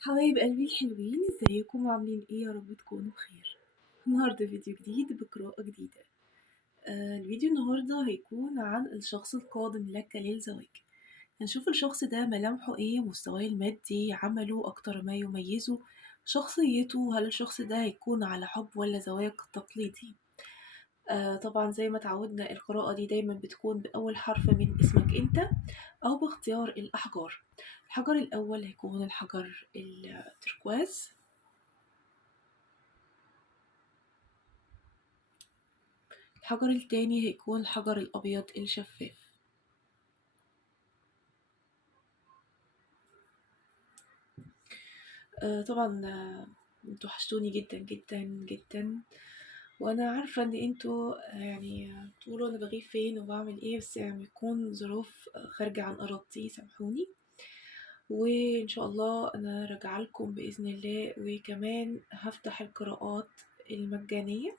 حبايب قلبي الحلوين، ازيكم وعاملين ايه؟ يا رب تكونوا بخير. النهارده فيديو جديد بقراءة جديدة. الفيديو النهارده هيكون عن الشخص القادم لك للزواج. هنشوف الشخص ده ملامحه ايه، مستواه المادي، عمله، اكتر ما يميزه، شخصيته. هل الشخص ده هيكون على حب ولا زواج تقليدي؟ طبعا زي ما اتعودنا القراءة دي دايما بتكون بأول حرف من اسمك انت أو باختيار الأحجار. الحجر الأول هيكون الحجر التركواز. الحجر التاني هيكون الحجر الأبيض الشفاف. طبعا انتوا وحشتوني جدا جدا جدا، وانا عارفة ان انتوا يعني تقولوا انا بغيب فين وبعمل ايه، بس يعني بيكون ظروف خارجة عن ارادتي، سامحوني. وان شاء الله انا راجعة لكم باذن الله، وكمان هفتح القراءات المجانية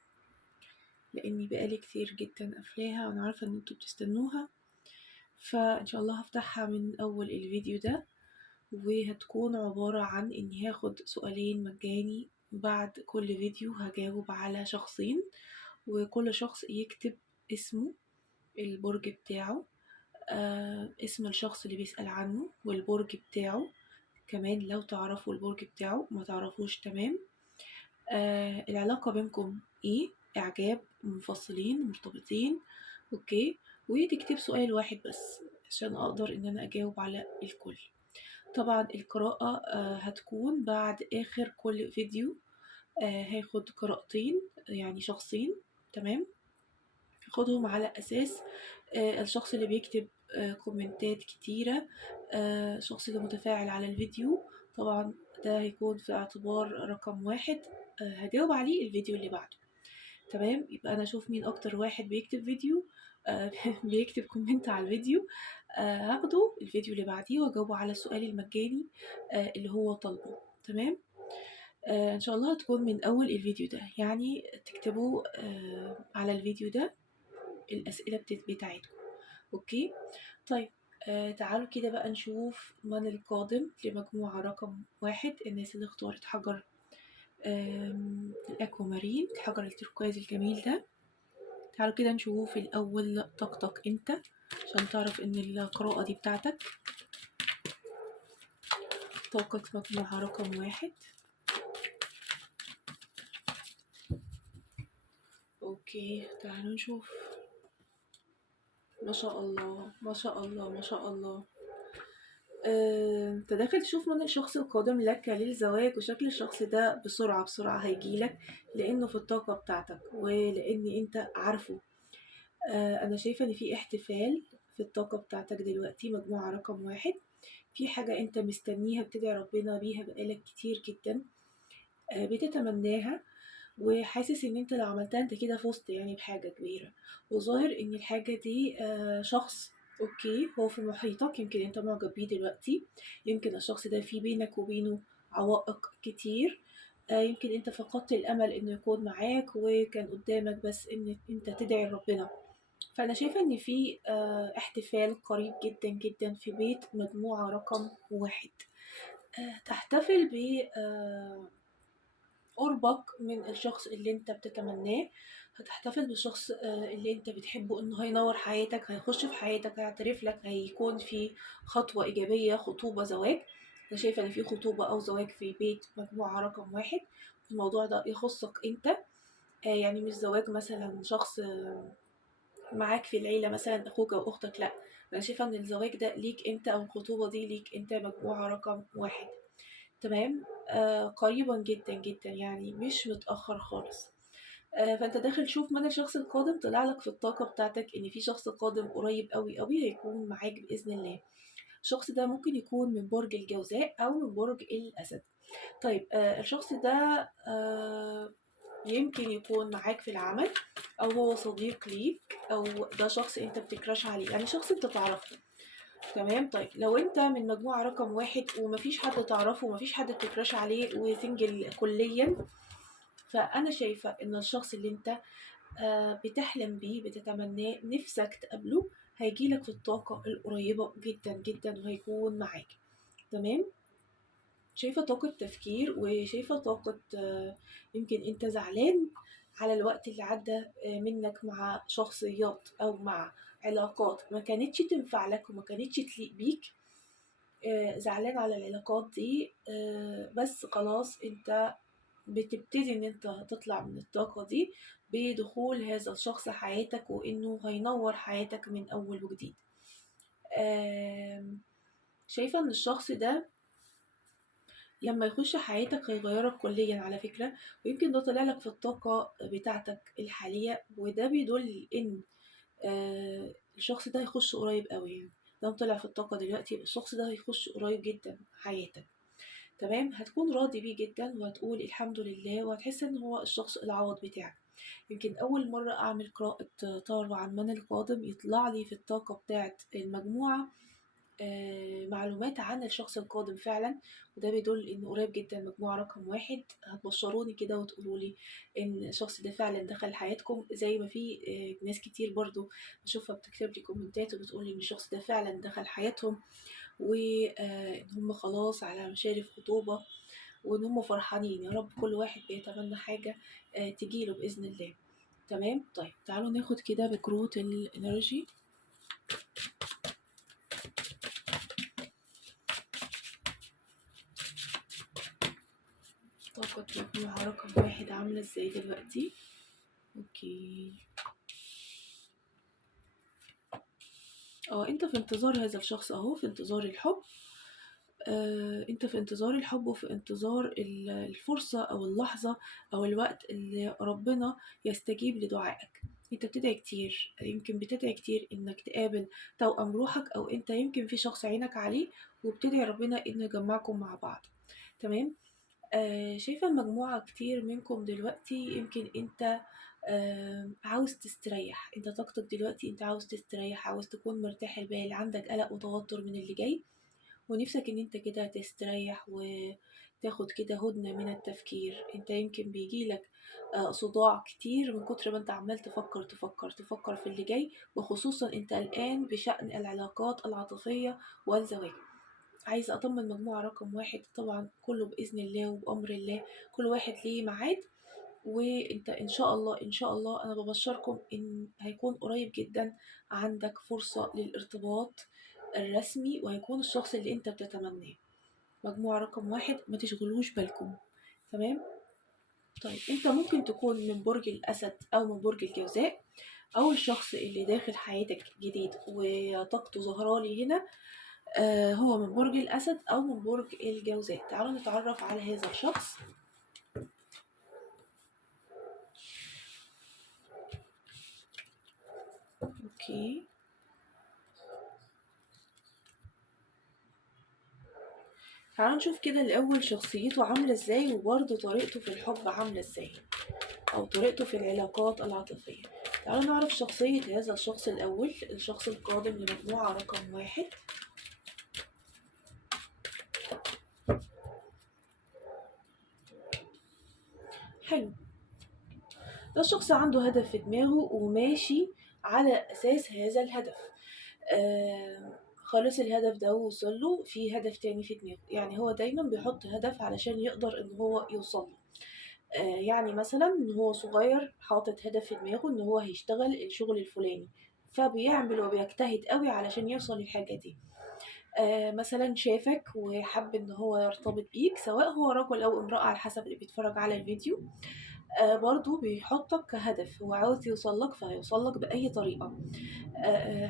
لاني بقالي كتير جدا قافلاها، وانا عارفة ان انتوا بتستنوها. فان شاء الله هفتحها من اول الفيديو ده، وهتكون عبارة عن إني هاخد سؤالين مجاني. بعد كل فيديو هجاوب على شخصين، وكل شخص يكتب اسمه، البرج بتاعه، اسم الشخص اللي بيسأل عنه والبرج بتاعه. كمان لو تعرفوا البرج بتاعه، ما تعرفوش تمام. العلاقة بينكم ايه، اعجاب، منفصلين، مرتبطين، اوكي. وتكتب سؤال واحد بس عشان اقدر ان انا اجاوب على الكل. طبعا القراءة هتكون بعد آخر كل فيديو. هاخد قراءتين، يعني شخصين، تمام. هاخدهم على أساس الشخص اللي بيكتب كومنتات كتيرة، الشخص اللي متفاعل على الفيديو. طبعا ده هيكون في اعتبار رقم واحد، هجاوب عليه الفيديو اللي بعده. تمام، يبقى أنا أشوف مين أكتر واحد بيكتب فيديو بيكتب كومنت على الفيديو، هاخده الفيديو اللي بعديه وأجاوبه على السؤال المجاني اللي هو طالبه. تمام. إن شاء الله هتكون من أول الفيديو ده، يعني تكتبوا على الفيديو ده الأسئلة بتاعتكم. أوكي. طيب، تعالوا كده بقى نشوف من القادم لمجموعة رقم واحد، الناس اللي اختارت حجر الأكوامارين، الحجر التركوازي الجميل ده. تعالوا كده نشوف الأول طاقتك انت، عشان تعرف ان القراءة دي بتاعتك. طاقة مجموعة رقم واحد. اوكي، تعالوا نشوف. ما شاء الله ما شاء الله ما شاء الله. انت داخل تشوف من الشخص القادم لك للزواج، وشكل الشخص ده بسرعة بسرعة هيجيلك، لأنه في الطاقة بتاعتك ولأن انت عارفه. أنا شايفة إن في احتفال في الطاقة بتاعتك دلوقتي، مجموعة رقم واحد. في حاجة أنت مستنيها بتدعي ربنا بيها بقالك كتير جدا، بتتمناها، وحاسس إن أنت لو عملتها أنت كده فزت يعني بحاجة كبيرة. وظاهر إن الحاجة دي شخص، أوكي، هو في محيطك، يمكن أنت معجب بيه دلوقتي، يمكن الشخص ده في بينك وبينه عوائق كتير، يمكن أنت فقدت الأمل إنه يكون معاك، وكان قدامك بس إن أنت تدعي ربنا. فأنا شايفة إن في احتفال قريب جدًا، جدًا في بيت مجموعة رقم واحد، تحتفل ب قربك من الشخص اللي أنت بتتمناه. هتحتفل بالشخص اللي أنت بتحبه، إنه هينوّر حياتك، هيخش في حياتك، هيعترف لك، هيكون في خطوة إيجابية، خطوبة، زواج. أنا شايفة إن في خطوبة أو زواج في بيت مجموعة رقم واحد. الموضوع ده يخصك أنت، يعني مش زواج مثلًا شخص معاك في العيلة، مثلا أخوك أو أختك، لأ. أنا شايفة إن الزواج ده ليك أنت، أو الخطوبة دي ليك أنت، مجموعة رقم واحد. تمام. قريبا جدا جدا، يعني مش متأخر خالص. فأنت داخل شوف من الشخص القادم، طلع لك في الطاقة بتاعتك إن في شخص قادم قريب قوي قوي هيكون معاك بإذن الله. الشخص ده ممكن يكون من برج الجوزاء أو من برج الأسد. طيب، الشخص ده يمكن يكون معاك في العمل، او هو صديق ليك، او ده شخص انت بتكراش عليه، يعني شخص انت تعرفه. تمام. طيب لو انت من مجموعة رقم واحد ومفيش حد تعرفه ومفيش حد بتكراش عليه وسنجل كليا، فانا شايفة ان الشخص اللي انت بتحلم بيه، بتتمناه، نفسك تقابله، هيجيلك في الطاقة القريبة جدا جدا وهيكون معاك. تمام. شايفة طاقة تفكير، وشايفة طاقة يمكن انت زعلان على الوقت اللي عدى منك مع شخصيات او مع علاقات ما كانتش تنفع لك وما كانتش تليق بيك. زعلان على العلاقات دي، بس خلاص انت بتبتدي ان انت تطلع من الطاقة دي بدخول هذا الشخص حياتك، وانه هينور حياتك من اول وجديد. آم، شايفة ان الشخص ده لما يخش حياتك هيغيرك كليا على فكرة، ويمكن ده طلع لك في الطاقة بتاعتك الحالية، وده بيدل ان الشخص ده هيخش قريب قوي يعني. ده طلع في الطاقة دلوقتي، يبقى الشخص ده هيخش قريب جدا حياتك. تمام، هتكون راضي بيه جدا وهتقول الحمد لله، وهتحس ان هو الشخص العوض بتاعك. يمكن اول مرة اعمل قراءة طار عن من القادم يطلع لي في الطاقة بتاعت المجموعة معلومات عن الشخص القادم فعلا، وده بيدل ان قريب جدا مجموعة رقم واحد هتبشروني كده وتقولوا لي ان الشخص ده فعلا دخل حياتكم، زي ما في ناس كتير برضو بشوفها بتكتب لي كومنتات وبتقول لي ان الشخص ده فعلا دخل حياتهم، وان هم خلاص على مشارف خطوبة، وان هم فرحانين. يا رب كل واحد بيتمنى حاجة تجيله بإذن الله. تمام، طيب تعالوا ناخد كده بكروت الانرجي. طاقة مجموعة رقم واحد عاملة ازاي دلوقتي؟ اوكي. انت في انتظار هذا الشخص اهو، في انتظار الحب. انت في انتظار الحب وفي انتظار الفرصة او اللحظة او الوقت اللي ربنا يستجيب لدعائك. انت بتدعي كتير، يمكن بتدعي كتير انك تقابل توأم روحك، او انت يمكن في شخص عينك عليه وبتدعي ربنا انه يجمعكم مع بعض. تمام. شايفة المجموعة كتير منكم دلوقتي يمكن انت عاوز تستريح. انت طاقتك دلوقتي انت عاوز تستريح، عاوز تكون مرتاح البال، عندك قلق وتوتر من اللي جاي، ونفسك ان انت كده تستريح وتاخد كده هدنة من التفكير. انت يمكن بيجيلك صداع كتير من كتر ما انت عمال تفكر في اللي جاي، وخصوصا انت الآن بشأن العلاقات العاطفية والزواج. عايزة أطمن مجموعة رقم واحد، طبعا كله بإذن الله وبأمر الله، كل واحد ليه ميعاد، وانت ان شاء الله ان شاء الله انا ببشركم ان هيكون قريب جدا عندك فرصة للارتباط الرسمي، وهيكون الشخص اللي انت بتتمناه. مجموعة رقم واحد ما تشغلوش بالكم. تمام. طيب انت ممكن تكون من برج الاسد او من برج الجوزاء، او الشخص اللي داخل حياتك جديد وطاقته ظهرالي هنا هو من برج الاسد او من برج الجوزاء. تعالوا نتعرف على هذا الشخص. اوكي، تعالوا نشوف كده الأول شخصيته عاملة ازاي، وبرضه طريقته في الحب عاملة ازاي، أو طريقته في العلاقات العاطفية. تعالوا نعرف شخصية هذا الشخص الأول، الشخص القادم لمجموعة رقم واحد. حلو، ده الشخص عنده هدف في دماغه وماشي على أساس هذا الهدف. خالص الهدف ده ووصل له، في هدف تاني في دماغه. يعني هو دايما بيحط هدف علشان يقدر ان هو يوصل له. يعني مثلا ان هو صغير حاطط هدف في دماغه ان هو هيشتغل الشغل الفلاني، فبيعمل وبيجتهد قوي علشان يوصل للحاجة دي. مثلا شافك وحب ان هو يرتبط بيك، سواء هو رجل او امرأة على حسب اللي بيتفرج على الفيديو. برضو بيحطك كهدف، هو عاوز يوصل لك فهيوصل لك بأي طريقة.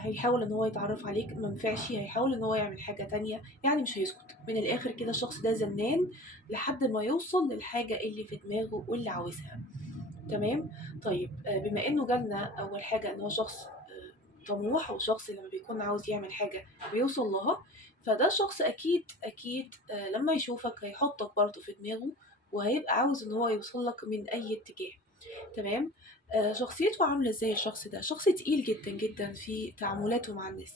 هيحاول ان هو يتعرف عليك، منفعش هيحاول ان هو يعمل حاجة تانية، يعني مش هيسكت. من الاخر كده الشخص ده زنان لحد ما يوصل للحاجة اللي في دماغه واللي عاوزها. تمام. طيب بما انه جالنا اول حاجة ان هو شخص طموح، وشخص لما بيكون عاوز يعمل حاجة بيوصل لها، فده شخص اكيد اكيد لما يشوفك هيحطك برضه في دماغه، وهيبقى عاوز ان هو يوصل لك من اي اتجاه. تمام. شخصيته عاملة ازاي الشخص ده؟ شخص تقيل جدا جدا في تعاملاته مع الناس،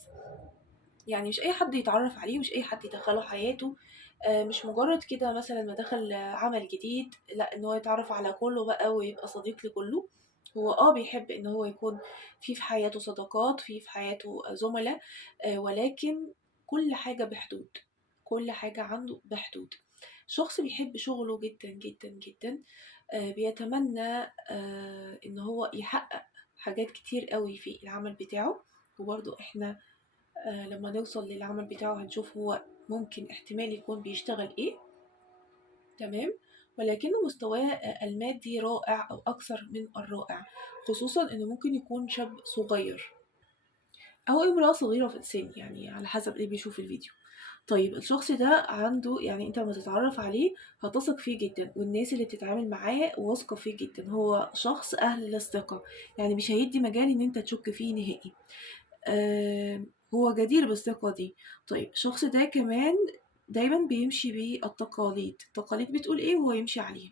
يعني مش اي حد يتعرف عليه، مش اي حد يدخله حياته. مش مجرد كده مثلا ما دخل عمل جديد، لا ان هو يتعرف على كله بقى ويبقى صديق لكله. هو بيحب ان هو يكون في حياته صداقات، في حياته زملاء، ولكن كل حاجة بحدود، كل حاجة عنده بحدود. شخص بيحب شغله جدًا، جدًا، جدًا، بيتمنى إن هو يحقق حاجات كتير أوي في العمل بتاعه، وبرضه إحنا لمّا نوصل للعمل بتاعه هنشوف هو ممكن احتمال يكون بيشتغل إيه، تمام، ولكنه مستواه المادي رائع أو أكثر من الرائع، خصوصًا إنه ممكن يكون شاب صغير أو امرأة صغيرة في السن، يعني على حسب اللي بيشوف الفيديو. طيب الشخص ده عنده يعني أنت أمّا تتعرّف عليه هتثق فيه جدًا، والناس اللي بتتعامل معاه واثقة فيه جدًا، هو شخص أهل للثقة، يعني مش هيدّي مجال إن أنت تشُك فيه نهائي. هو جدير بالثقة دي. طيب الشخص ده كمان دايمًا بيمشي بالتقاليد، التقاليد بتقول إيه وهو يمشي عليها.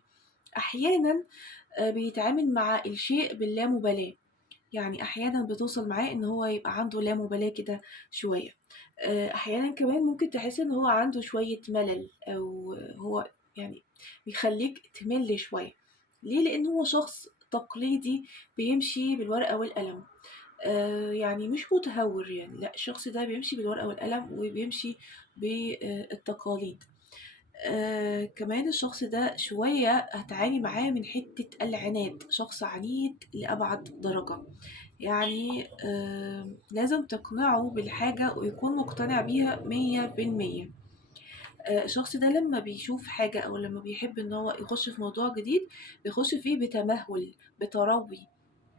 أحيانًا بيتعامل مع الشيء باللامبالاة، يعني أحيانًا بتوصل معاه إن هو يبقى عنده لامبالاة كده شوية. أحيانًا كمان ممكن تحس إن هو عنده شوية ملل أو هو يعني بيخلّيك تمِل شوية. ليه؟ لإن هو شخص تقليدي بيمشي بالورقة والقلم. يعني مش متهور يعني، لأ الشخص ده بيمشي بالورقة والقلم وبيمشي بالتقاليد. كمان الشخص ده شوية هتعاني معاه من حتة العناد، شخص عنيد لأبعد درجة. يعني لازم تقنعه بالحاجة ويكون مقتنع بيها 100%. الشخص ده لمّا بيشوف حاجة أو لمّا بيحب إن هو يخش في موضوع جديد، بيخش فيه بتمهُّل، بتروّي.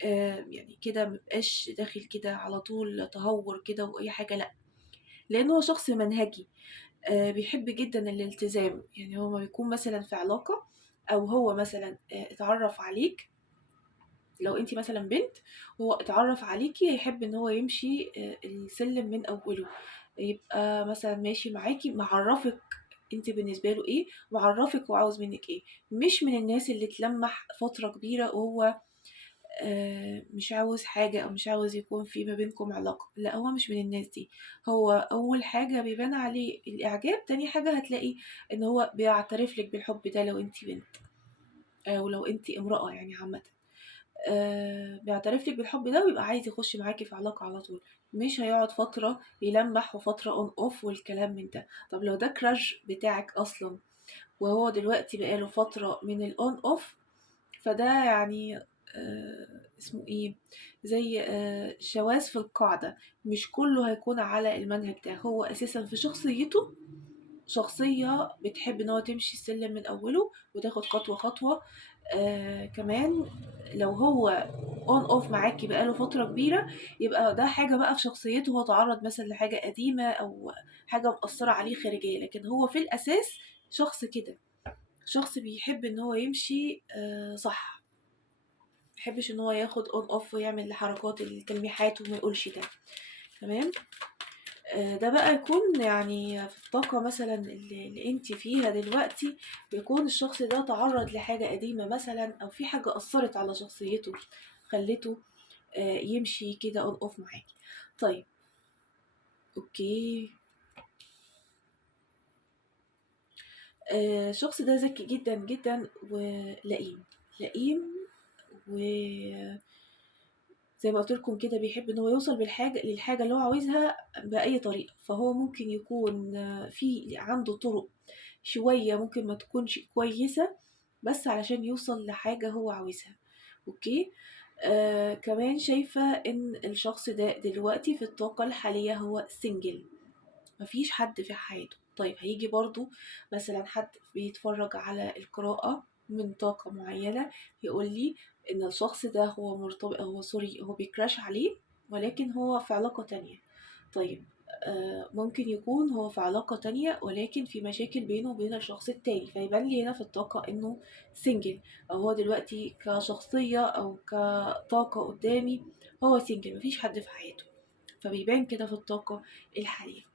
يعني كده ما بيبقاش داخل كده على طول تهوّر كده وأي حاجة لأ، لإن هو شخص منهجي. بيحب جدًا الالتزام، يعني هو أمّا يكون مثلًا في علاقة أو هو مثلًا اتعرّف عليك، لو أنتِ مثلًا بنت وهو اتعرّف عليكِ هيحب إن هو يمشي السلِّم من أوّله، يبقى مثلًا ماشي معاكِ معرّفِك أنتِ بالنسبة له إيه، وعرّفِك هو عاوز منِّك إيه، مش من الناس اللي تلمّح فترة كبيرة وهو مش عاوز حاجة أو مش عاوز يكون في ما بينكم علاقة، لأ هو مش من الناس دي. هو أول حاجة بيبان عليه الإعجاب، تاني حاجة هتلاقي إن هو بيعترف لِك بالحب ده لو أنتِ بنت أو لو أنتِ امرأة يعني عامةً. بيعترف لِك بالحب ده ويبقى عايز يخش معاكِ في علاقة على طول، مش هيقعد فترة يلمّح وفترة on off والكلام من ده. طب لو ده crush بتاعِك أصلًا وهو دلوقتي بقى له فترة من الon off، فده يعني اسمه إيه، زي شواذ في القاعدة، مش كُلّه هيكون على المنهج ده، هو أساسًا في شخصيته شخصية بتحب إن هو تمشي السلِّم من أوّله وتاخد خطوة، خطوة. كمان لو هو on off معاكِ بقى له فترة كبيرة، يبقى ده حاجة بقى في شخصيته، هو اتعرّض مثلًا لحاجة قديمة أو حاجة مأثّرة عليه خارجيًا، لكن هو في الأساس شخص كده، شخص بيحب إن هو يمشي صح. ما يحبش إن هو ياخد on off ويعمل حركات التلميحات وما يقولش ده، تمام. ده بقى يكون يعني في الطاقة مثلًا اللي أنتِ فيها دلوقتي، بيكون الشخص ده اتعرّض لحاجة قديمة مثلًا أو في حاجة أثّرت على شخصيته، خلّته يمشي كده on off معاكِ. طيب، أوكي. الشخص ده ذكي جدًا، جدًا ولئيم، لئيم وزي ما قُلت لكم كده بيحب إن هو يوصل للحاجة اللي هو عاوزها بأي طريقة، فهو ممكن يكون في عنده طُرق شوية ممكن ما تكونش كويسة، بس علشان يوصل لحاجة هو عاوزها، أوكي. كمان شايفة إن الشخص ده دلوقتي في الطاقة الحالية هو single، ما فيش حد في حياته. طيب هييجي برضه مثلًا حد بيتفرّج على القراءة من طاقة معيّنة يقول لي إن الشخص ده هو sorry هو بيcrush عليه ولكن هو في علاقة تانية. طيب ممكن يكون هو في علاقة تانية ولكن في مشاكل بينه وبين الشخص التاني، فيبان لي هنا في الطاقة إنه single، أو هو دلوقتي كشخصية أو كطاقة قدّامي هو single ما فيش حد في حياته، فبيبان كده في الطاقة الحالية.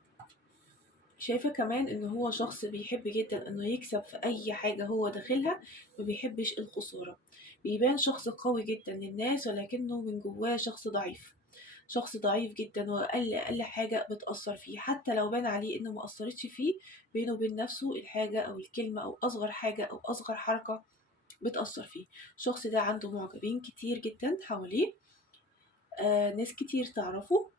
شايفة كمان إن هو شخص بيحب جدًا إنه يكسب في أي حاجة هو داخلها، ما بيحبش الخسارة، بيبان شخص قوي جدًا للناس ولكنه من جواه شخص ضعيف، شخص ضعيف جدًا وأقل حاجة بتأثّر فيه، حتى لو بان عليه إنه ما أثّرتش فيه، بينه وبين نفسه الحاجة أو الكلمة أو أصغر حاجة أو أصغر حركة بتأثّر فيه. الشخص ده عنده معجبين كتير جدًا حواليه، ناس كتير تعرفه،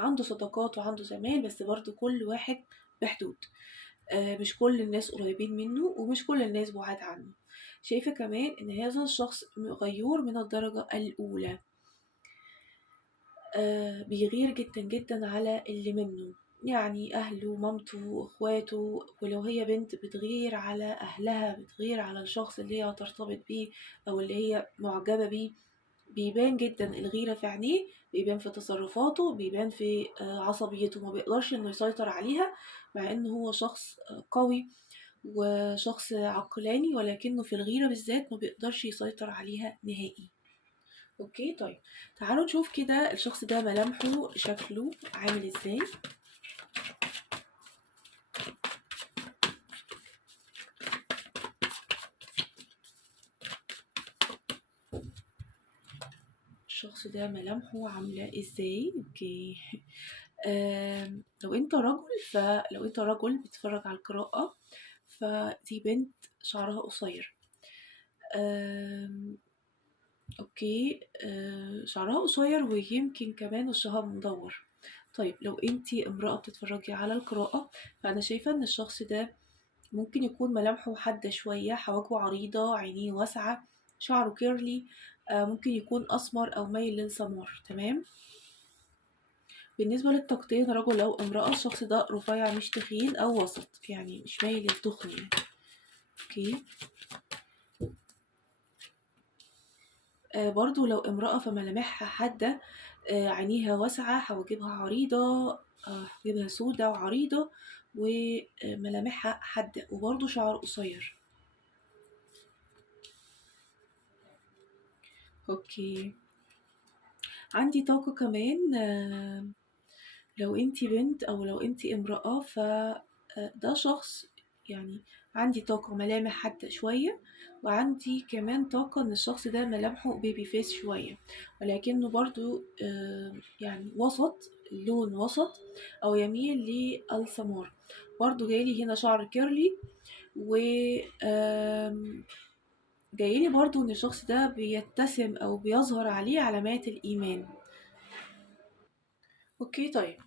عنده صداقات وعنده زمايل بس برضه كل واحد بحدود. مش كل الناس قريبين منه ومش كل الناس بعاد عنه. شايفة كمان إن هذا الشخص غيور من الدرجة الأولى، بيغير جدًا، جدًا على اللي منّه، يعني أهله، مامته، إخواته، ولو هي بنت بتغير على أهلها، بتغير على الشخص اللي هي هترتبط بيه أو اللي هي معجبة بيه. بيبان جدًا الغيرة في عينيه، بيبان في تصرفاته، بيبان في عصبيته، ما بيقدرش إنه يسيطر عليها، مع إن هو شخص قوي وشخص عقلاني، ولكنه في الغيرة بالذات ما بيقدرش يسيطر عليها نهائي. أوكي، طيب تعالوا نشوف كده الشخص ده ملامحه شكله عامل إزاي. الشخص ده ملامحه عاملة إزاي. أوكي. لو أنت رجل بتتفرج على القراءة، فدي بنت شعرها قصير. آم، أوكي. شعرها قصير ويمكن كمان وشها مدور. طيب لو انتي امرأة بتتفرجي على القراءة، فأنا شايفة إن الشخص ده ممكن يكون ملامحه حادة شوية، حواجبه عريضة، عينيه واسعة، شعره كيرلي، ممكن يكون أسمر أو مايل للسمار. تمام. بالنسبة للتغطية رجل أو امرأة، الشخص ده رفيع مش تخين أو وسط، يعني مش مايل للتخن يعني. اوكي. برضو لو امرأة فملامحها حادة، عينيها واسعة، حواجبها عريضة، حواجبها سودة وعريضة، وملامحها حادة، وبرضو شعر قصير. اوكي. عندي طاقة كمان. لو انتي بنت او لو انتي امرأة، ده شخص يعني عندي طاقة ملامح حادة شوية، وعندي كمان طاقة ان الشخص ده ملامحه بيبي فيس شوية، ولكنه برضو يعني وسط، لون وسط، او يميل للسمار. برضو جايلي هنا شعر كيرلي، و جايلي برضو ان الشخص ده بيتسم او بيظهر عليه علامات الايمان. اوكي، طيب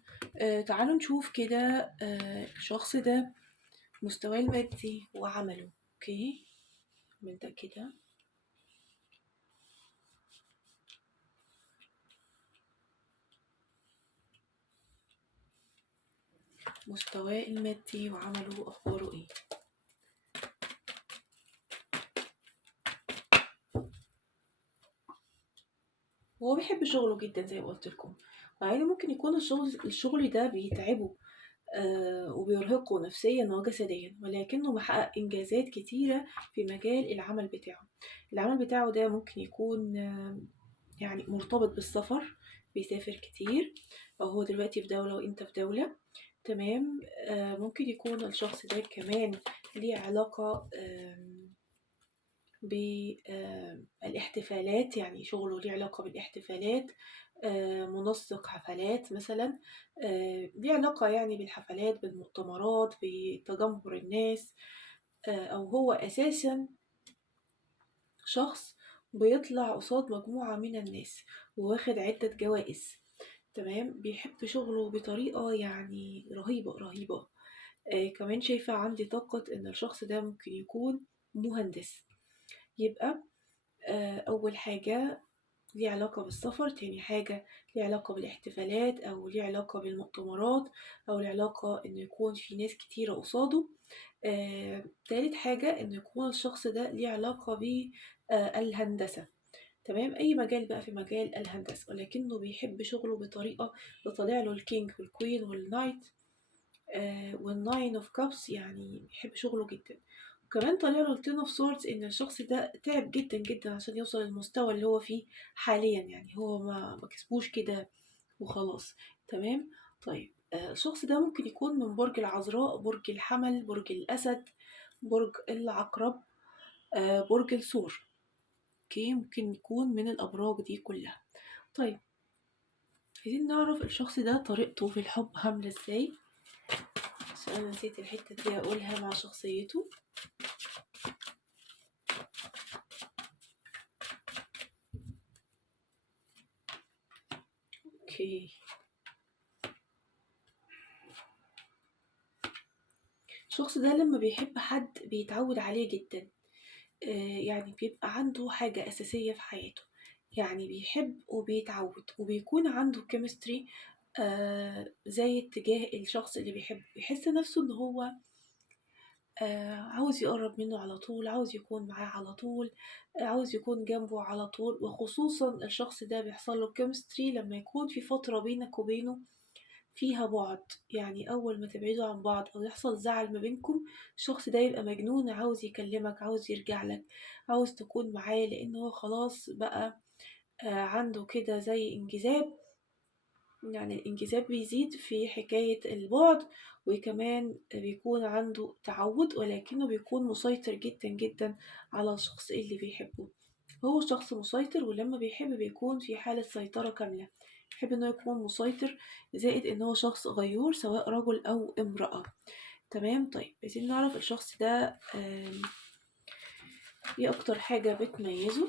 تعالوا نشوف كده الشخص ده مستواه المادي وعمله. اوكي، نبدأ كده. مستواه المادي وعمله اخباره ايه؟ هو بيحب شغله جدا زي ما قلت لكم، مع انه ممكن يكون الشغل ده بيتعبه وبيرهقه نفسيا وجسديا، ولكنه محقق إنجازات كتيرة في مجال العمل بتاعه. العمل بتاعه ده ممكن يكون يعني مرتبط بالسفر، بيسافر كتير، أو هو دلوقتي في دولة وإنت في دولة. تمام. ممكن يكون الشخص ده كمان ليه علاقة بالاحتفالات، يعني شغله ليه علاقة بالاحتفالات، منسق حفلات مثلا، ليه علاقة يعني بالحفلات، بالمؤتمرات، بتجمهر الناس، أو هو أساسا شخص بيطلع قصاد مجموعة من الناس وواخد عدة جوائز. تمام. بيحب شغله بطريقة يعني رهيبة رهيبة. كمان شايفة عندي طاقة إن الشخص ده ممكن يكون مهندس. يبقى أول حاجة ليه علاقة بالسفر، تاني حاجة ليه علاقة بالاحتفالات أو ليه علاقة بالمؤتمرات، أو ليه علاقة إنه يكون في ناس كتيرة قصاده. تالت حاجة إنه يكون الشخص ده ليه علاقة بالهندسة. تمام. أي مجال بقى في مجال الهندسة، ولكنه بيحب شغله بطريقة بطلع له الكينج والكوين والنايت والناين اوف كابس، يعني بيحب شغله جدا. وكمان طلع له التين اوف سورز، ان الشخص ده تعب جدا جدا عشان يوصل للمستوى اللي هو فيه حاليا، يعني هو ما كسبوش كده وخلاص. تمام. طيب الشخص ده ممكن يكون من برج العذراء، برج الحمل، برج الأسد، برج العقرب، برج الثور. اوكي، ممكن يكون من الأبراج دي كلها. طيب عايزين نعرف الشخص ده طريقته في الحب عاملة ازاي، عشان أنا نسيت الحتة دي أقولها مع شخصيته. اوكي. الشخص ده لما بيحب حد بيتعود عليه جدا. يعني بيبقى عنده حاجة أساسية في حياته، يعني بيحب وبيتعود وبيكون عنده كيمستري زي اتجاه الشخص اللي بيحبه، بيحس نفسه ان هو عاوز يقرب منه على طول، عاوز يكون معاه على طول، عاوز يكون جنبه على طول. وخصوصا الشخص ده بيحصل له كيمستري لما يكون في فترة بينك وبينه فيها بعد، يعني أول ما تبعدوا عن بعض أو يحصل زعل ما بينكم، الشخص ده يبقى مجنون، عاوز يكلمك، عاوز يرجع لك، عاوز تكون معاه، لأنه هو خلاص بقى عنده كده زي انجذاب. يعني الانجذاب بيزيد في حكاية البعد، وكمان بيكون عنده تعود، ولكنه بيكون مسيطر جدا جدا على الشخص اللي بيحبه. هو شخص مسيطر، ولما بيحب بيكون في حالة سيطرة كاملة، يحب انه يكون مسيطر، زائد ان هو شخص غيور سواء رجل او امرأة. تمام. طيب عايزين نعرف الشخص ده ايه اكتر حاجة بتميزه.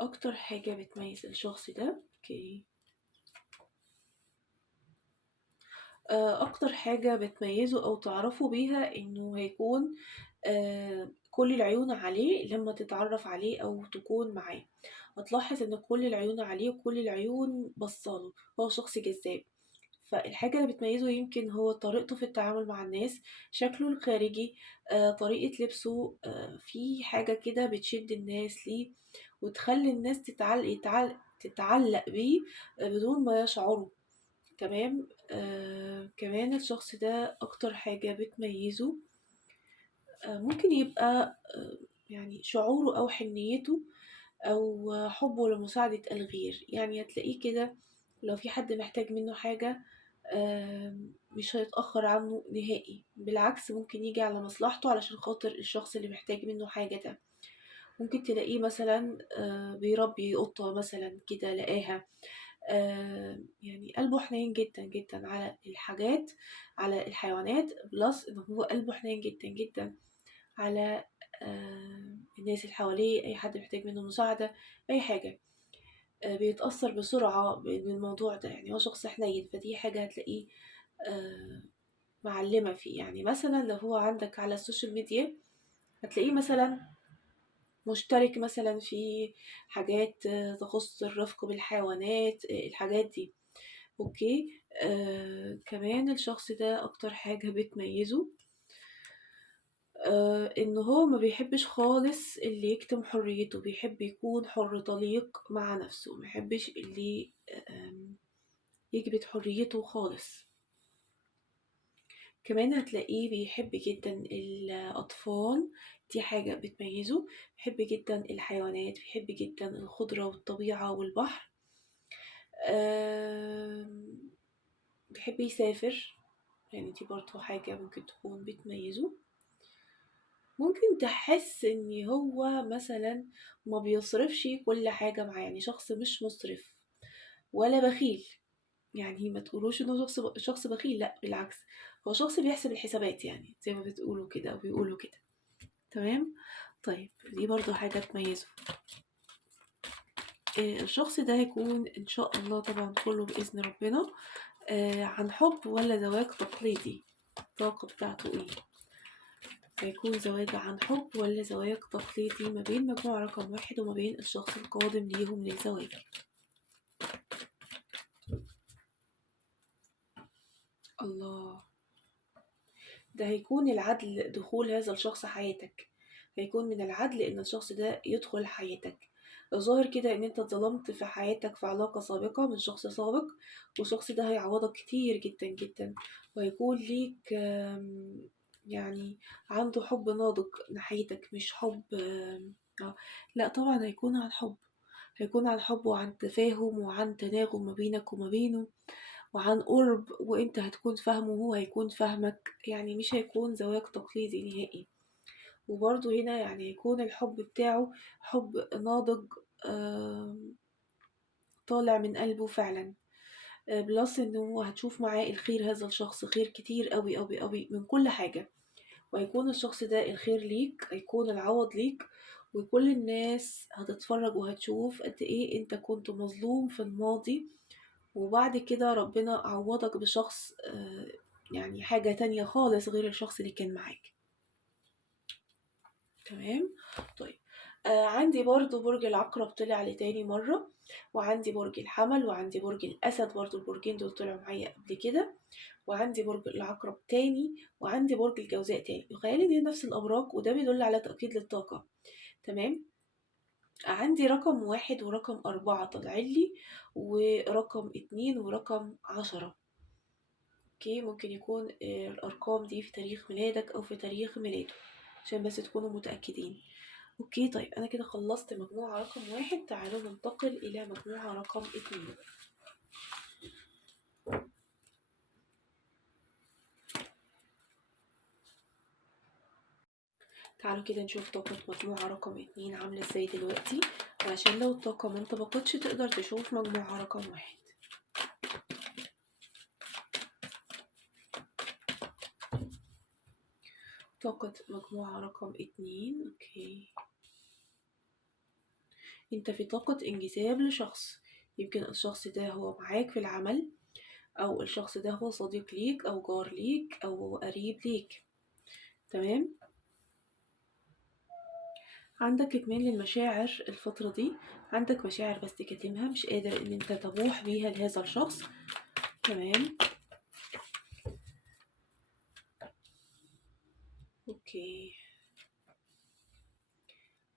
اكتر حاجة بتميز الشخص ده، اوكي. اكتر حاجة بتميزه او تعرفه بيها انه هيكون كل العيون عليه لما تتعرف عليه او تكون معاه. هتلاحظ ان كل العيون عليه وكل العيون بصاله، هو شخص جذاب. فالحاجة اللي بتميزه يمكن هو طريقته في التعامل مع الناس، شكله الخارجي، طريقة لبسه، في حاجة كده بتشد الناس ليه وتخلي الناس تتعلق بيه بدون ما يشعروا. تمام. كمان الشخص ده أكتر حاجة بتميزه ممكن يبقى يعني شعوره أو حنيته أو حبه لمساعدة الغير. يعني هتلاقيه كده لو في حد محتاج منه حاجة مش هيتأخر عنه نهائي، بالعكس ممكن يجي على مصلحته علشان خاطر الشخص اللي محتاج منه حاجة ده. ممكن تلاقيه مثلا بيربي قطة مثلا كده لقاها، يعني قلبه حنين جدا جدا على الحاجات، على الحيوانات، بلس ان هو قلبه حنين جدا جدا على الناس اللي حواليه، اي حد محتاج منه مساعدة، اي حاجة. بيتأثر بسرعة بالموضوع ده، يعني هو شخص حنين، فدي حاجة هتلاقيه آه، معلمة فيه. يعني مثلا لو هو عندك على السوشيال ميديا هتلاقيه مثلا مشترك مثلا في حاجات تخص الرفق بالحيوانات، الحاجات دي. اوكي. كمان الشخص ده اكتر حاجة بتميزه ان هو ما بيحبش خالص اللي يكتم حريته، بيحب يكون حر طليق مع نفسه، ما بيحبش اللي يكبت حريته خالص. كمان هتلاقيه بيحب جدا الأطفال، دي حاجة بتميزه. بيحب جدا الحيوانات، بيحب جدا الخضرة والطبيعة والبحر. آم، بيحب يسافر، يعني دي برضو حاجة ممكن تكون بتميزه. ممكن تحس ان هو مثلا ما بيصرفش كل حاجة معاه، يعني شخص مش مصرف ولا بخيل. يعني ما تقولوش انه شخص بخيل، لا بالعكس، هو شخص بيحسب الحسابات، يعني زي ما بتقولوا كده او بيقولوا كده. تمام. طيب دي برضو حاجة تميزه. الشخص ده هيكون ان شاء الله طبعا كله بإذن ربنا عن حب ولا زواج تقليدي؟ الطاقة بتاعته ايه؟ هيكون زواج عن حب ولا زواج تقليدي ما بين مجموعة رقم 1 وما بين الشخص القادم ليهم للزواج؟ الله. ده هيكون العدل دخول هذا الشخص حياتك، هيكون من العدل ان الشخص ده يدخل حياتك. ظاهر كده ان انت اتظلمت في حياتك في علاقة سابقة من شخص سابق، والشخص ده هيعوضك كتير جدا جدا، وهيكون ليك يعني عنده حب ناضج ناحيتك، مش حب لا طبعا هيكون عن حب، هيكون عن حب وعن تفاهم وعن تناغم ما بينك وما بينه، وعن قرب، وانت هتكون فاهمه وهو هيكون فاهمك، يعني مش هيكون زواج تقليدي نهائي. وبرضه هنا يعني يكون الحب بتاعه حب ناضج، طالع من قلبه فعلا. بلس انه هتشوف معاه الخير، هذا الشخص خير كتير قوي قوي قوي من كل حاجة، وهيكون الشخص ده الخير ليك، هيكون العوض ليك، وكل الناس هتتفرج وهتشوف قد ايه انت كنت مظلوم في الماضي، وبعد كده ربنا عوضك بشخص يعني حاجة تانية خالص غير الشخص اللي كان معاك. تمام. طيب، عندي برضو برج العقرب طلع لي تاني مرة، وعندي برج الحمل، وعندي برج الأسد، برضو البرجين دول طلعوا معايا قبل كده، وعندي برج العقرب تاني، وعندي برج الجوزاء تاني. يخيل ان هي نفس الأبراج، وده بيدل على تأكيد للطاقة. تمام. عندي رقم 1 ورقم 4 طالعلي، ورقم 2 ورقم 10. اوكي، ممكن يكون الأرقام دي في تاريخ ميلادك أو في تاريخ ميلاده، عشان بس تكونوا متأكدين. اوكي، طيب أنا كده خلصت مجموعة رقم 1. تعالوا ننتقل إلى مجموعة رقم 2. تعالوا كده نشوف طاقة مجموعة رقم 2 عاملة ازاي دلوقتي، علشان لو الطاقة ما انطبقتش تقدر تشوف مجموعة رقم 1. طاقة مجموعة رقم 2. اوكي، انت في طاقة انجذاب لشخص، يمكن الشخص ده هو معاك في العمل، او الشخص ده هو صديق ليك او جار ليك او قريب ليك. تمام. عندك كمان للمشاعر الفترة دي، عندك مشاعر بس كاتمها، مش قادر ان انت تبوح بيها لهذا الشخص. تمام. اوكي.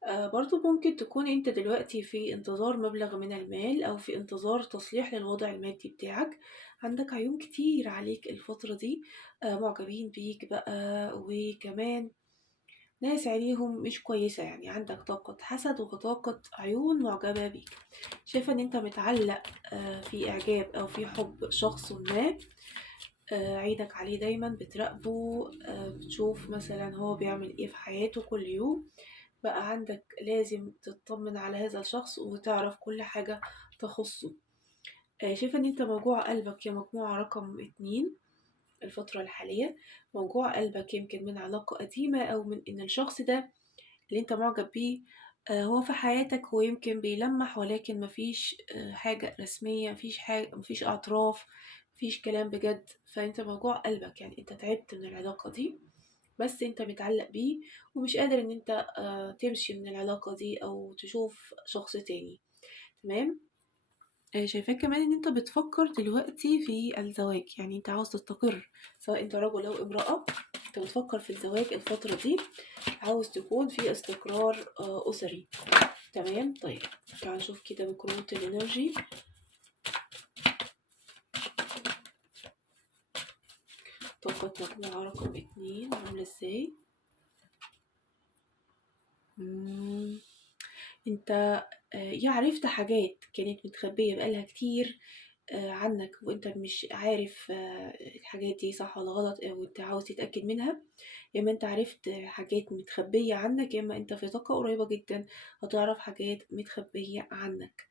برضو ممكن تكون انت دلوقتي في انتظار مبلغ من المال، او في انتظار تصليح للوضع المادي بتاعك. عندك عيون كتير عليك الفترة دي، معجبين بيك بقى، وكمان ناس عينيهم مش كويسة، يعني عندك طاقة حسد وطاقة عيون معجبة بيك. شايفة ان انت متعلق في اعجاب او في حب شخص ما، عينك عليه دايما بتراقبه، بتشوف مثلا هو بيعمل ايه في حياته كل يوم. بقى عندك لازم تطمن على هذا الشخص وتعرف كل حاجة تخصه. شايفة ان انت موجوع قلبك يا مجموعة رقم 2 الفترة الحالية. موجوع قلبك يمكن من علاقة قديمة، او من ان الشخص ده اللي انت معجب بيه هو في حياتك، هو يمكن بيلمح ولكن مفيش حاجة رسمية، مفيش حاجة، مفيش اعتراف، مفيش كلام بجد. فانت موجوع قلبك، يعني انت تعبت من العلاقة دي، بس انت متعلق بيه ومش قادر ان انت تمشي من العلاقة دي او تشوف شخص تاني. تمام. شايفاك كمان ان انت بتفكر دلوقتي في الزواج، يعني انت عاوز تستقر، سواء انت رجل او امرأة، انت بتفكر في الزواج الفترة دي، عاوز تكون في استقرار أسري. تمام. طيب، تعال نشوف كده بكروت الانرجي. طاقة مجموعة رقم 2 عاملة ازاي؟ انت يا عرفت حاجات كانت متخبية بقالها كتير عنك، وانت مش عارف الحاجات دي صح ولا غلط، او انت عاوز تتأكد منها. يا اما انت عرفت حاجات متخبية عنك، يا اما انت في طاقة قريبة جدا هتعرف حاجات متخبية عنك.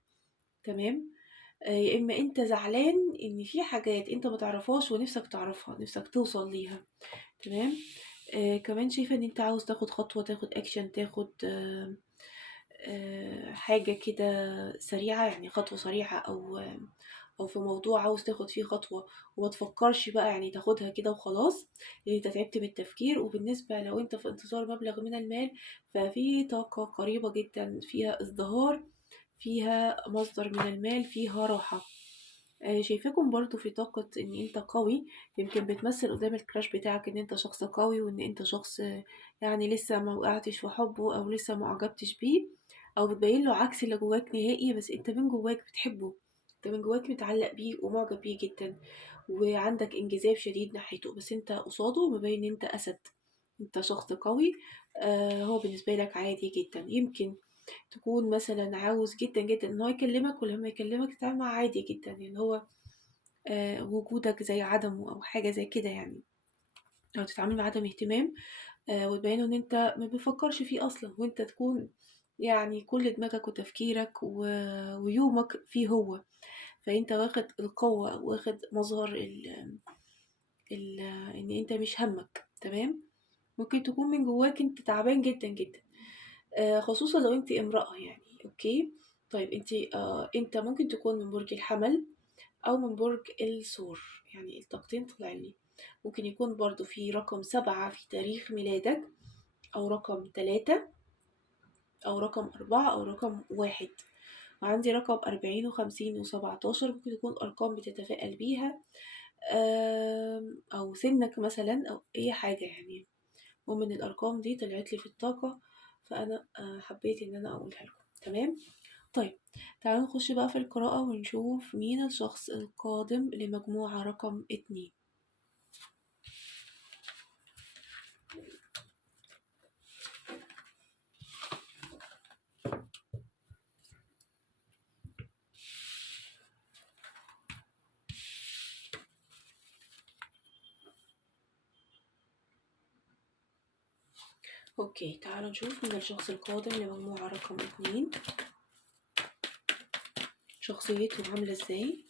تمام. يا اما انت زعلان ان في حاجات انت متعرفهاش ونفسك تعرفها، نفسك توصل ليها. تمام. كمان شايفة ان انت عاوز تاخد خطوة، تاخد اكشن، تاخد حاجة كده سريعة، يعني خطوة سريعة، أو في موضوع عاوز تاخد فيه خطوة وما تفكرش بقى، يعني تاخدها كده وخلاص، لأن انت تعبت من التفكير. وبالنسبة لو انت في انتظار مبلغ من المال، ففي طاقة قريبة جدا فيها ازدهار، فيها مصدر من المال، فيها راحة. شايفاكم برضو في طاقة ان انت قوي، يمكن بتمثل قدام الكراش بتاعك ان انت شخص قوي، وان انت شخص يعني لسه ما وقعتش في حبه او لسه ما اعجبتش بيه، او بتبين له عكس اللي جواك نهائي، بس انت من جواك بتحبه، انت من جواك متعلق بيه ومعجب بيه جدا، وعندك انجذاب شديد ناحيته، بس انت قصاده مبين ان انت اسد، انت شخص قوي. هو بالنسبة لك عادي جدا. يمكن تكون مثلا عاوز جدا جدا ان هو يكلمك، ولما يكلمك تتعامل معاه عادي جدا، يعني هو وجودك زي عدمه او حاجة زي كده يعني، او تتعامل مع عدم اهتمام. وتبيّنه إن أنت ما بتفكّرش فيه أصلًا، وأنت تكون يعني كل دماغك وتفكيرك ويومك فيه هو، فأنت واخد القوة أو واخد مظهر ال إن أنت مش هَمّك، تمام؟ ممكن تكون من جواك أنت تعبان جدًا، جدًا، خصوصًا لو أنتِ امرأة يعني، أوكي؟ طيب أنت ممكن تكون من برج الحَمَل أو من برج الثور، يعني الطاقتين طالعين لي. ممكن يكون برضه في رقم 7 في تاريخ ميلادك، أو رقم 3 أو رقم 4 أو رقم 1. وعندي رقم 40 و50 و17 ممكن تكون أرقام بتتفائل بيها، أو سنك مثلًا أو أي حاجة يعني. المهم إن الأرقام دي طلعت لي في الطاقة، فأنا حبيت إن أنا أقولها لكم، تمام؟ طيب تعالوا نخش بقى في القراءة ونشوف مين الشخص القادم لمجموعة رقم 2. أوكي، تعالوا نشوف مين الشخص القادم لمجموعة رقم 2، شخصيته عاملة إزاي؟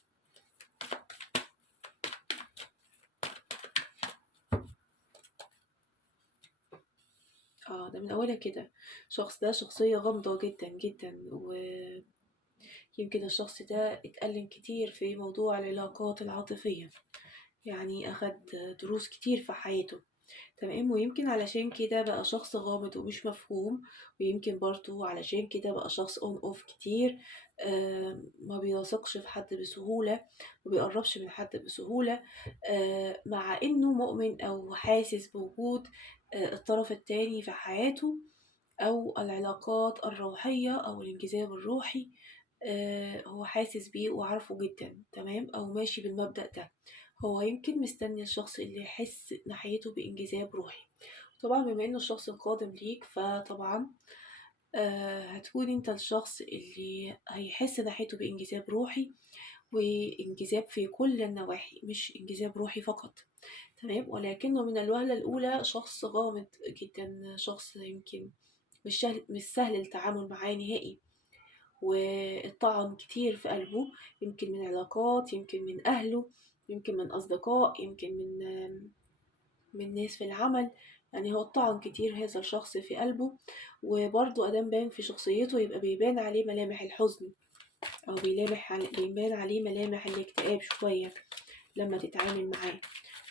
ده من أولها كده، الشخص ده شخصية غامضة جدًا، جدًا، ويمكن الشخص ده اتألم كتير في موضوع العلاقات العاطفية، يعني أخد دروس كتير في حياته. تمام، ويمكن علشان كده بقى شخص غامض ومش مفهوم، ويمكن برضه علشان كده بقى شخص on off كتير، ما بيثقش في حد بسهولة، ما بيقربش من حد بسهولة، مع إنه مؤمن أو حاسس بوجود الطرف التاني في حياته، أو العلاقات الروحية أو الانجذاب الروحي، هو حاسس بيه وعارفه جدًا، تمام، أو ماشي بالمبدأ ده. هو يمكن مستني الشخص اللي يحس ناحيته بانجذاب روحي. طبعًا بما إنه الشخص القادم ليك، فطبعًا هتكون أنت الشخص اللي هيحس ناحيته بانجذاب روحي، وانجذاب في كل النواحي، مش انجذاب روحي فقط، تمام، ولكنه من الوهلة الأولى شخص غامض جدًا، شخص يمكن مش سهل التعامل معاه نهائي، واتطعن كتير في قلبه، يمكن من علاقات، يمكن من أهله، يمكن من أصدقاء، يمكن من ناس في العمل، يعني هو اتطعن كتير هذا الشخص في قلبه. وبرضه أدام بان في شخصيته يبقى بيبان عليه ملامح الحزن، أو بيبان عليه ملامح الاكتئاب شوية لما تتعامل معاه.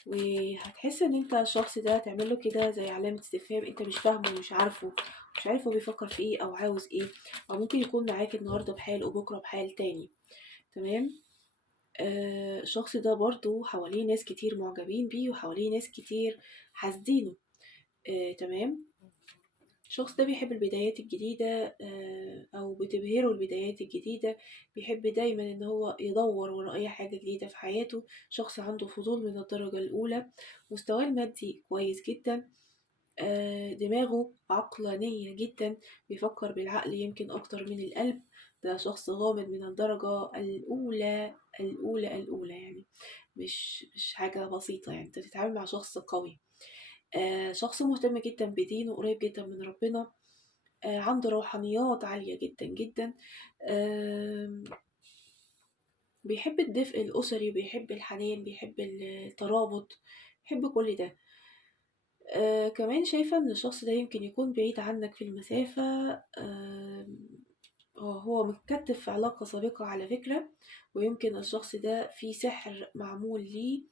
وهتحس إن أنت الشخص ده تعمل له كده زي علامة استفهام، أنت مش فاهمه ومش عارفه، مش عارف هو بيفكر في إيه أو عاوز إيه، أو ممكن يكون معاك النهاردة بحال وبكرة بحال تاني، تمام. الشخص ده برضه حواليه ناس كتير معجبين بيه، وحواليه ناس كتير حاسدينه، تمام. الشخص ده بيحب البدايات الجديدة، أو بتبهره البدايات الجديدة، بيحب دايما إن هو يدور ورا أي حاجة جديدة في حياته، شخص عنده فضول من الدرجة الأولى، مستواه المادي كويس جدا، دماغه عقلانية جدا، بيفكر بالعقل يمكن أكتر من القلب. ده شخص غامض من الدرجة الأولى، الأولى يعني، مش حاجة بسيطة، يعني أنت بتتعامل مع شخص قوي، شخص مهتم جدًا بدينه، قريب جدًا من ربنا، عنده روحانيات عالية جدًا، جدًا، آمم، بيحب الدفء الأسري، بيحب الحنان، بيحب الترابط، بيحب كل ده. كمان شايفة إن الشخص ده يمكن يكون بعيد عنك في المسافة، هو متكتّف في علاقة سابقة على فكرة، ويمكن الشخص ده في سحر معمول ليه،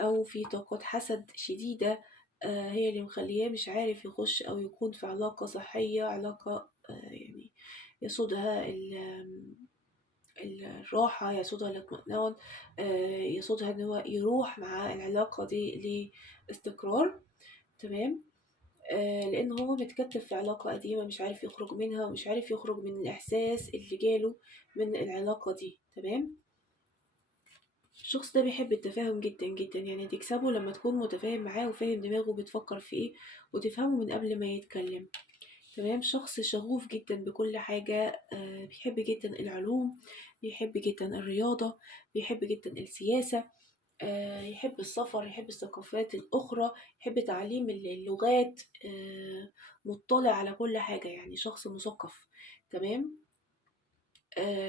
أو في طاقات حسد شديدة، هي اللي مخلّياه مش عارف يخُش أو يكون في علاقة صحية، علاقة يعني يسودها الراحة، يسودها الاطمئنان، يسودها إن هو يروح مع العلاقة دي لاستقرار، تمام. لإن هو متكتّف في علاقة قديمة مش عارف يخرج منها، ومش عارف يخرج من الإحساس اللي جاله من العلاقة دي، تمام. الشخص ده بيحب التفاهم جدًا، جدًا، يعني تكسبه لمّا تكون متفاهم معاه وفاهم دماغه بتفكّر في إيه، وتفهمه من قبل ما يتكلّم، تمام. شخص شغوف جدًا بكل حاجة، بيحب جدًا العلوم، بيحب جدًا الرياضة، بيحب جدًا السياسة، يحب السفر، يحب الثقافات الأخرى، يحب تعليم اللغات، مُطّلع على كل حاجة، يعني شخص مثقف. تمام.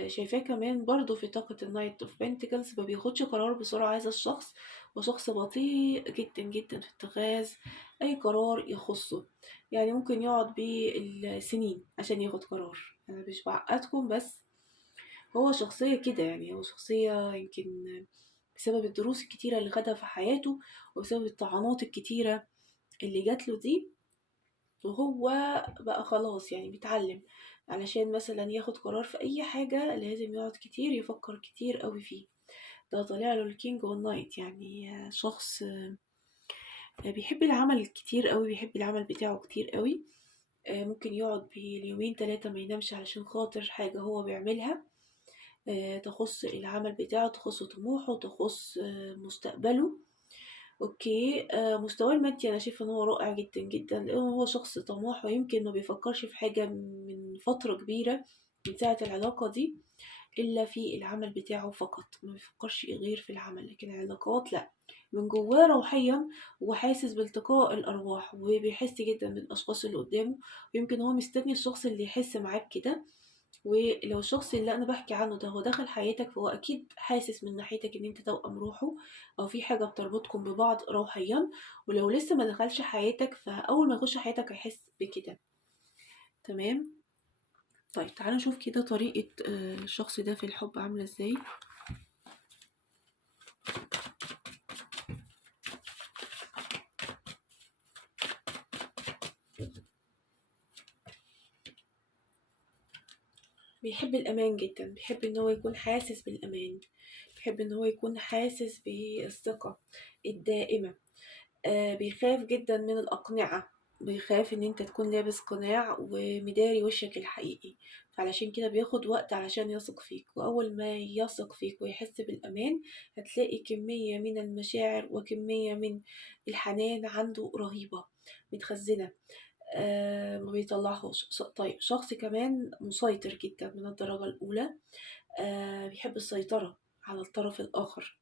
شايفاه كمان برضه في طاقة الknight of pentacles، ما بياخدش قرار بسرعة هذا الشخص، وشخص بطيء جدًا، جدًا في اتخاذ أي قرار يخصه، يعني ممكن يقعد بالسنين عشان ياخد قرار. أنا مش باعقدكم، بس هو شخصية كده، يعني هو شخصية يمكن بسبب الدروس الكتيرة اللي خدها في حياته، وبسبب الطعنات الكتيرة اللي جات له دي، وهو بقى خلاص يعني بيتعلم علشان مثلا ياخد قرار في اي حاجة لازم يقعد كتير يفكر كتير قوي فيه. ده طالع له الكينج والنايت، يعني شخص بيحب العمل كتير قوي، بيحب العمل بتاعه كتير قوي. ممكن يقعد باليومين 3 ما ينامش علشان خاطر حاجة هو بيعملها، تخص العمل بتاعه، تخص طموحه، تخص مستقبله. أوكي. مستواه المادي أنا شايفة إن هو رائع جدًا، جدًا، لإنه هو شخص طموح ويمكن ما بيفكّرش في حاجة من فترة كبيرة من ساعة العلاقة دي، إلا في العمل بتاعه فقط، ما بيفكّرش غير في العمل، لكن العلاقات لأ. من جوّاه روحيًا هو حاسس بالتقاء الأرواح، وبيحس جدًا بالأشخاص اللي قدّامه، ويمكن هو مستني الشخص اللي يحس معاه بكده. ولو الشخص اللي أنا باحكي عنه ده هو دخل حياتك، فهو أكيد حاسس من ناحيتك إن أنت توأم روحه، أو في حاجة بتربطكم ببعض روحيًا. ولو لسه ما دخلش حياتك، فأول ما يخش حياتك هيحس بكده. تمام. طيب تعالوا نشوف كده طريقة الشخص ده في الحب عاملة إزاي. بيحب الأمان جدًا، بيحب إن هو يكون حاسس بالأمان، بيحب إن هو يكون حاسس بالثقة الدائمة. بيخاف جدًا من الأقنعة، بيخاف إن أنت تكون لابس قناع ومداري وشّك الحقيقي، فعلشان كده بياخد وقت علشان يثق فيك، وأول ما يثق فيك ويحس بالأمان هتلاقي كمية من المشاعر وكمية من الحنان عنده رهيبة متخزنة، ما بيطلّعهاش. طيب شخص كمان مسيطر جدًا من الدرجة الأولى، بيحب السيطرة على الطرف الآخر.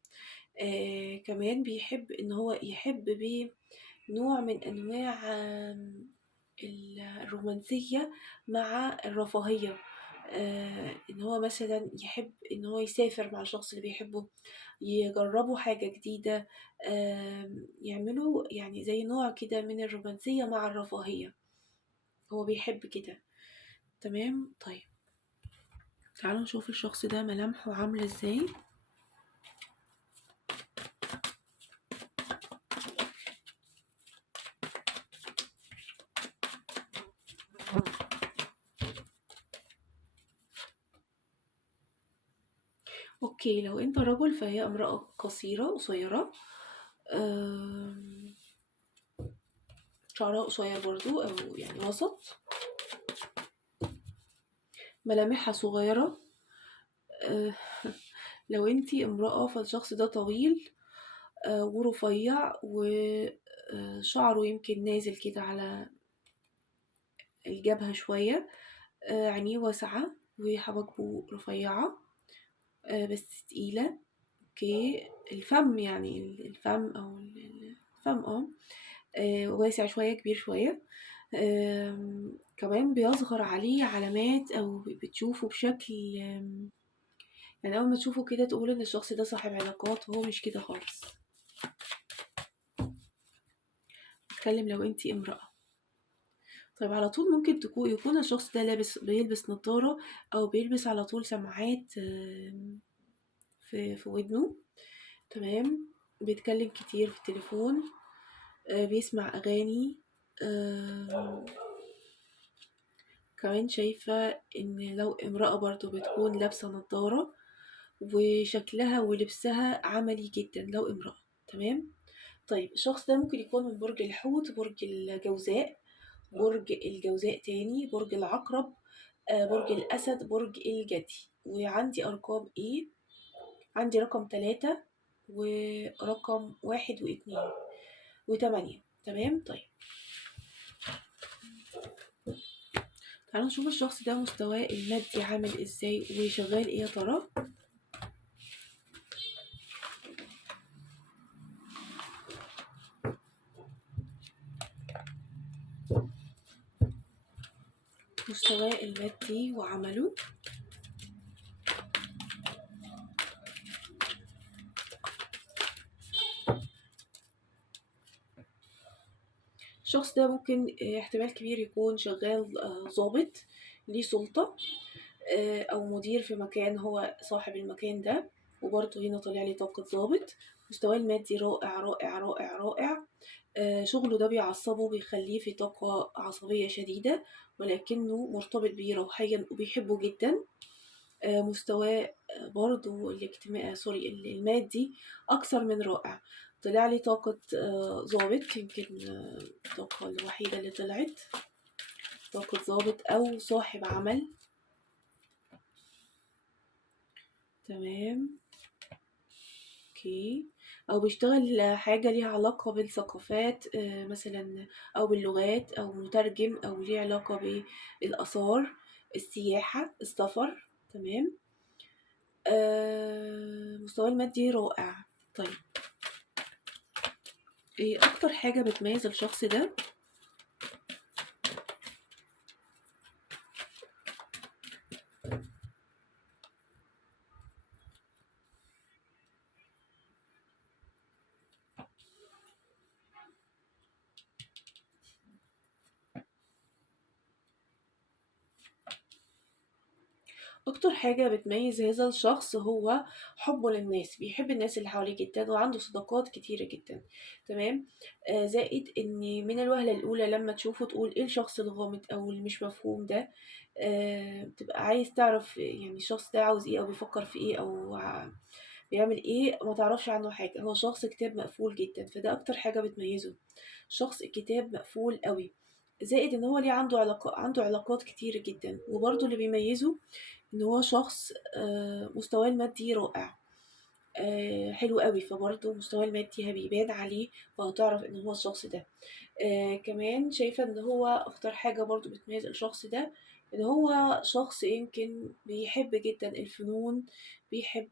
كمان بيحب إن هو يحب نوع من أنواع الرومانسية مع الرفاهية. إن هو مثلًا يحب إن هو يسافر مع الشخص اللي بيحبه، يجربوا حاجة جديدة، يعملوا يعني زي نوع كده من الرومانسية مع الرفاهية، هو بيحب كده. تمام. طيب تعالوا نشوف الشخص ده ملامحه عاملة إزاي. أوكي، لو أنت رجل فهي امرأة قصيرة قصيرة، آمم شعرها قصير برضو أو يعني وسط، ملامحها صغيرة. آه، لو انتي امرأة فالشخص ده طويل ورفيع، وشعره يمكن نازل كده على الجبهة شوية، عينيه واسعة وحواجبه رفيعة بس تقيلة. اوكي. الفم يعني الفم أو الفم واسع شوية، كبير شوية. كمان بيظهر عليه علامات أو بتشوفه بشكل يعني أول ما تشوفه كده تقول إن الشخص ده صاحب علاقات، وهو مش كده خالص. بتكلم لو انتي امرأة. طيب على طول ممكن يكون الشخص ده بيلبس نظارة، أو بيلبس على طول سماعات في ودنه. تمام. بيتكلم كتير في التليفون، بيسمع أغاني. آم، كمان شايفة إن لو امرأة برضو بتكون لابسة نظارة، وشكلها ولبسها عملي جدا لو امرأة. تمام. طيب الشخص ده ممكن يكون من برج الحوت، برج الجوزاء، برج الجوزاء تاني، برج العقرب، برج الأسد، برج الجدي. وعندي أرقام إيه؟ عندي رقم 3 ورقم 1 و2 و8. تمام. طيب تعالوا نشوف الشخص ده مستواه المادي عامل ازاي وشغال ايه يا ترى. مستواه المادي وعمله. الشخص ده ممكن احتمال كبير يكون شغال ضابط ليه سلطة، أو مدير في مكان هو صاحب المكان ده، وبرضه هنا طالع لي طاقة ضابط. مستواه المادي رائع رائع رائع رائع. شغله ده بيعصبه، بيخليه في طاقة عصبية شديدة، ولكنه مرتبط بيه روحيا وبيحبه جدا. مستواه برضه الاجتماعي سوري المادي أكثر من رائع. طلع لي طاقة ضابط، يمكن الطاقة الوحيدة اللي طلعت طاقة ضابط أو صاحب عمل. تمام. اوكي. او بيشتغل حاجة ليها علاقة بالثقافات، مثلا او باللغات، او مترجم، او ليه علاقة بالآثار، السياحة، السفر. تمام. مستواه المادي رائع. طيب، ايه اكتر حاجة بتميز الشخص ده؟ أكتر حاجة بتميز هذا الشخص هو حبه للناس، بيحب الناس اللي حواليه جدا وعنده صداقات كتيرة جدا. تمام. زائد ان من الوهلة الأولى لما تشوفه تقول ايه الشخص الغامض أو اللي مش مفهوم ده. بتبقى عايز تعرف يعني الشخص ده عاوز ايه أو بيفكر في ايه أو بيعمل ايه، ما تعرفش عنه حاجة. هو شخص كتاب مقفول جدا، فده أكتر حاجة بتميزه. شخص كتاب مقفول قوي. زائد ان هو ليه عنده علاقات كتيرة جدا. وبرضه اللي بيميزه ان هو شخص مستواه المادي رائع، حلو قوي، فبرضه مستواه المادي بيبان عليه، فهتعرف ان هو الشخص ده. كمان شايفة ان هو اكتر حاجة برضه بتميز الشخص ده ان هو شخص يمكن بيحب جدا الفنون، بيحب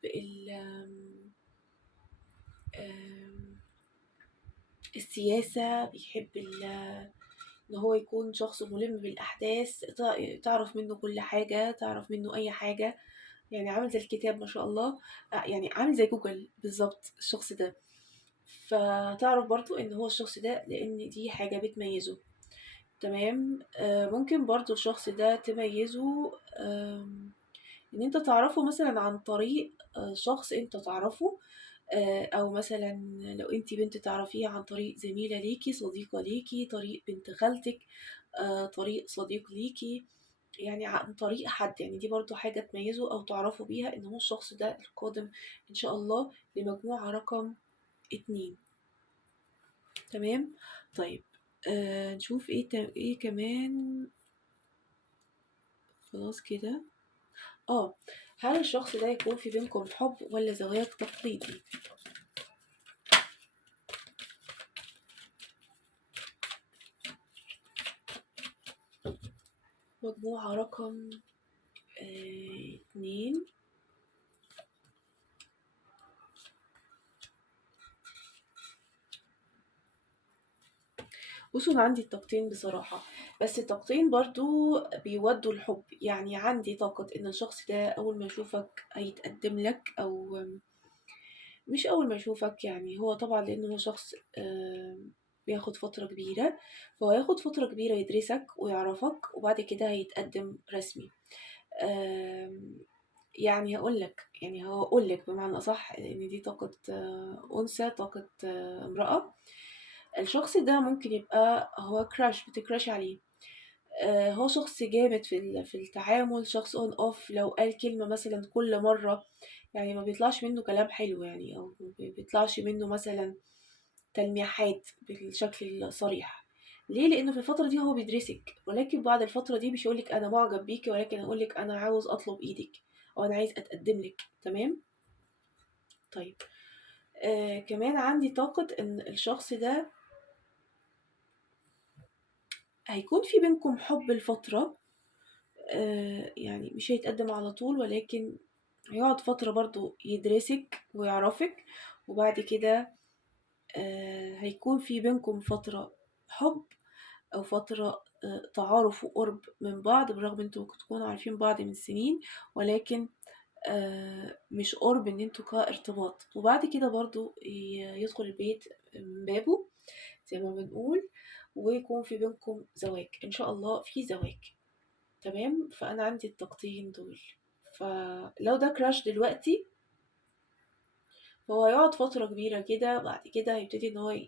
آم، السياسة، بيحب ان هو يكون شخص ملم بالاحداث، تعرف منه كل حاجة، تعرف منه اي حاجة. يعني عامل زي الكتاب ما شاء الله. يعني عامل زي جوجل بالظبط الشخص ده. فتعرف برضو ان هو الشخص ده لان دي حاجة بتميزه. تمام. ممكن برضو الشخص ده تميزه، ان انت تعرفه مثلا عن طريق شخص انت تعرفه، او مثلا لو انت بنت تعرفيها عن طريق زميلة ليكي، صديقة ليكي، طريق بنت خالتك، طريق صديق ليكي، يعني عن طريق حد. يعني دي برضو حاجة تميزه أو تعرفوا بيها إن هو الشخص ده القادم إن شاء الله لمجموعة رقم 2. تمام. طيب، نشوف ايه كمان. خلاص كده. اه هل الشخص ده يكون في بينكم حب ولا زواج تقليدي؟ مجموعة رقم 2. بصوا انا عندي الطاقتين بصراحة، بس الطاقتين برضو بيودوا الحب. يعني عندي طاقة ان الشخص ده اول ما يشوفك هيتقدم لك، او مش اول ما يشوفك، يعني هو طبعا لانه هو شخص بياخد فترة كبيرة، فهو هياخد فترة كبيرة يدرسك ويعرفك وبعد كده هيتقدم رسمي. يعني هقول لك بمعنى أصح إن دي طاقة أنثى، طاقة امرأة. الشخص ده ممكن يبقى هو بتكراش عليه. هو شخص جامد في التعامل، شخص اون اوف، لو قال كلمة مثلا كل مرة يعني ما بيطلعش منه كلام حلو، يعني او ما بيطلعش منه مثلا تلميحات بالشكل الصريح. ليه؟ لانه في الفترة دي هو بيدرسك، ولكن بعد الفترة دي مش هيقولك انا معجب بيكي، ولكن هيقولك انا عاوز اطلب ايدك، او انا عايز اتقدم لك. تمام. طيب، كمان عندي طاقة ان الشخص ده هيكون في بينكم حب الفترة، يعني مش هيتقدم على طول، ولكن هيقعد فترة برضو يدرسك ويعرفك، وبعد كده هيكون في بينكم فترة حب أو فترة تعارف وقرب من بعض، بالرغم انتوا ممكن تكونوا عارفين بعض من سنين، ولكن مش قرب ان انتوا كارتباط. وبعد كده برضو يدخل البيت من بابه زي ما بنقول، ويكون في بينكم زواج ان شاء الله، في زواج. تمام. فانا عندي الطاقتين دول. فلو ده كراش دلوقتي، فهو هيقعد فترة كبيرة كده، بعد كده هيبتدي ان هو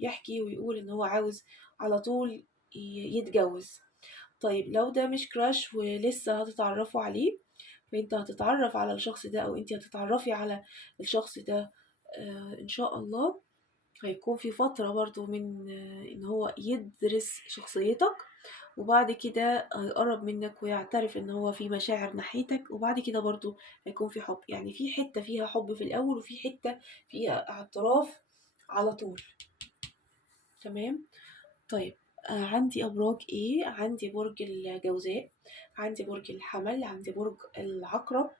يحكي ويقول ان هو عاوز على طول يتجوز. طيب لو ده مش كراش ولسه هتتعرفوا عليه، فانت هتتعرف على الشخص ده او انت هتتعرفي على الشخص ده ان شاء الله. هيكون في فترة برضو من ان هو يدرس شخصيتك، وبعد كده هيقرب منك ويعترف ان هو في مشاعر ناحيتك، وبعد كده برضو هيكون في حب. يعني في حتة فيها حب في الاول، وفي حتة فيها اعتراف على طول. تمام. طيب عندي أبراج إيه؟ عندي برج الجوزاء، عندي برج الحمل، عندي برج العقرب،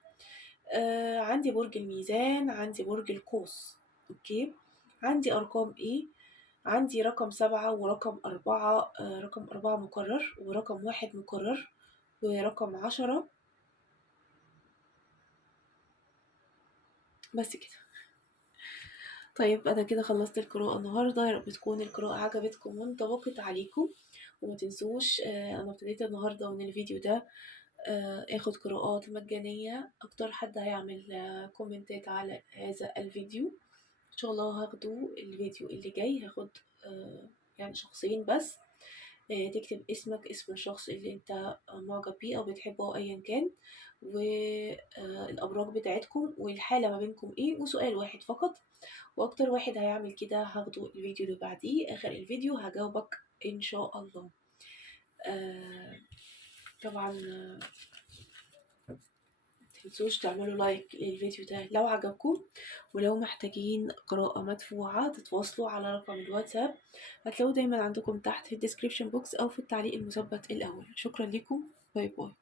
عندي برج الميزان، عندي برج القوس. أوكي. عندي أرقام إيه؟ عندي رقم 7 ورقم 4، رقم 4 مكرر، ورقم 1 مكرر، ورقم 10. بس كده. طيب أنا كده خلصت القراءة النهاردة، يا رب تكون القراءة عجبتكم وانطبقت عليكم. وما تنسوش أنا ابتديت النهاردة من الفيديو ده اخد قراءات مجانية. اكتر حد هيعمل كومنتات على هذا الفيديو ان شاء الله هاخده الفيديو اللي جاي. هاخد يعني شخصين بس. تكتب اسمك، اسم الشخص اللي انت معجب بيه او بتحبه او ايا كان، والابراج بتاعتكم والحالة ما بينكم ايه، وسؤال واحد فقط. واكتر واحد هيعمل كده هاخده الفيديو اللي بعديه، اخر الفيديو هجاوبك ان شاء الله. آه، طبعا متنسوش تعملوا لايك للفيديو ده لو عجبكم. ولو محتاجين قراءة مدفوعة تتواصلوا على رقم الواتساب، هتلاقوه دايما عندكم تحت في الديسكريبشن بوكس أو في التعليق المثبت الأول. شكرا لكم. باي باي.